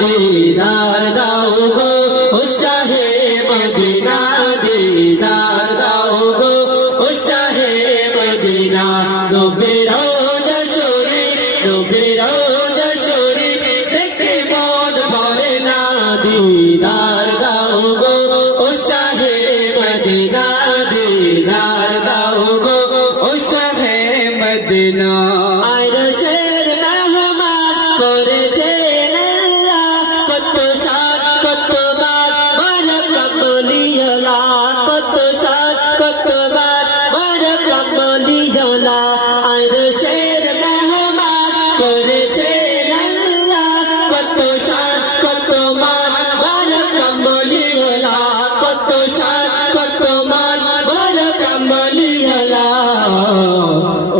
दीदार दाओ गो ओ शाहे मदीना दीदार दाओ गो ओ शाहे मदीना नबी रोजा शरीफ देखते मन भरे ना दीदार दाओ गो ओ शाहे मदीना दीदार दाओ गो ओ शाहे मदीना आरशेर मेहमान করেছেন আল্লাহ কত সাত কত বার বারাকাত বলিয়ালা কত সাত কত বার বারাকাত বলিয়ালা আরশের মেহমান করেছেন আল্লাহ কত সাত কত বার বারাকাত বলিয়ালা কত সাত কত বার বারাকাত বলিয়ালা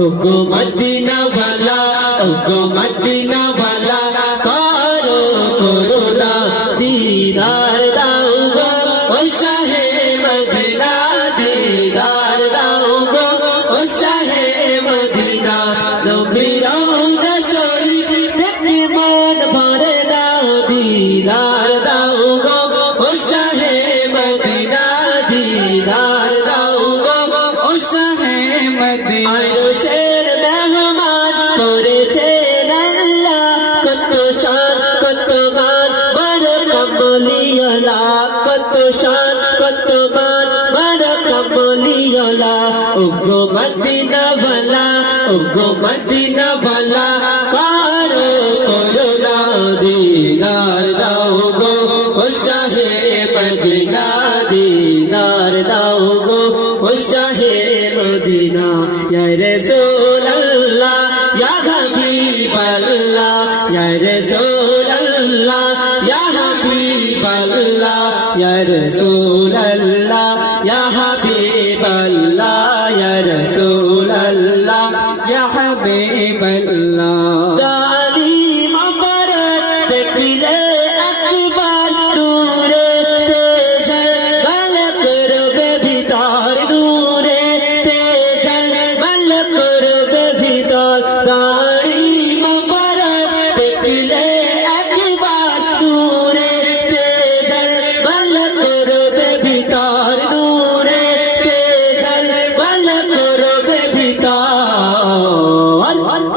ও গো মদিনা वाला ओ गो मदीना वाला करो करुणा दीदार दाओ गो ओ शाहे मदीना दीदार दाओ गो ओ शाहे मदीना नबी रोजा शरीफ देखते मन भरे ना दीदार दाओ गो ओ शाहे मदीना दीदार दाओ गो ओ शाहे मदीना आरशेर मेहमान করেছেন আল্লাহ কত সাত কত বার বারাকাত বলিয়ালা কত সাত কত বার বারাকাত বলিয়ালা ও গো মদিনা वाला ও গো মদিনা वाला কারো করুণা দীদার দাও গো ও শাহে মদিনা দীদার দাও গো ও শাহে মদিনা ইয়া রাসূল আল্লাহ या हबीब अल्लाह या रसूल अल्लाह या हबीब अल्लाह या रसूल अल्लाह या हबीब अल्लाह या रसूल अल्लाह या हबीब अल्लाह गाली मुबारक देखले अकबर नूरे तेजल मलक रबे भीतर नूरे तेजल मलक रबे भीतर गाड़ी मुबारक देखले अकबर नूरे तेजल मलक रबे भीतर नूरे तेजल मलक रबे भीतर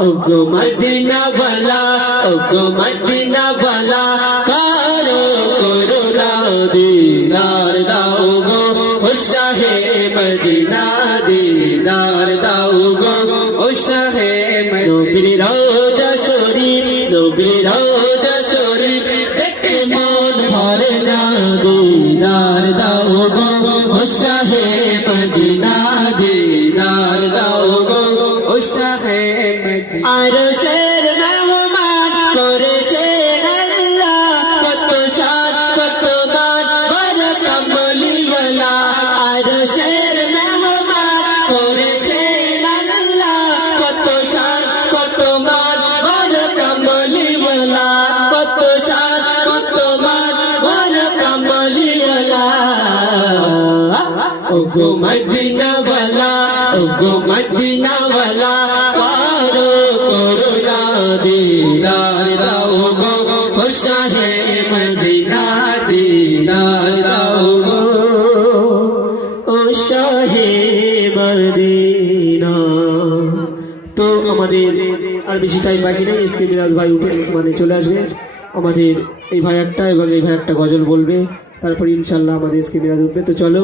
ओ गो मदीना वाला ओ गो मदीना वाला करो करुणा दीदार दाओ गो ओ शाहे मदीना दीदार दाओ गो ओ शाहे नबी रोजा शरीफ नबी रोजा शरीफ देखते मन भरे ना दीदार दाओ गो ओ शाहे मदीना दीदार दाओ गो ओ शाहे मदीना আরশের মেহমান করেছেন আল্লাহ কত সাত কত বার বারাকাত বলিয়ালা আরশের মেহমান করেছেন আল্লাহ কত সাত কত বার বারাকাত বলিয়ালা কত সাত কত বার বারাকাত বলিয়ালা ও গো মদিনা वाला ও গো মদিনা वाला करो करुणा दीदार दाओ गो ओ शाहे मदीना दीदार दाओ गो ओ शाहे मदीना তো আমাদের আর বেশি টাইম বাকি নেই এসকে মিরাজ ভাই উঠে মানে চলে আসবে আমাদের এই ভাই একটা এবং এই ভাই একটা গজল বলবে তারপর ইনশাআল্লাহ আমাদের এসকে মিরাজ উঠবে তো চলো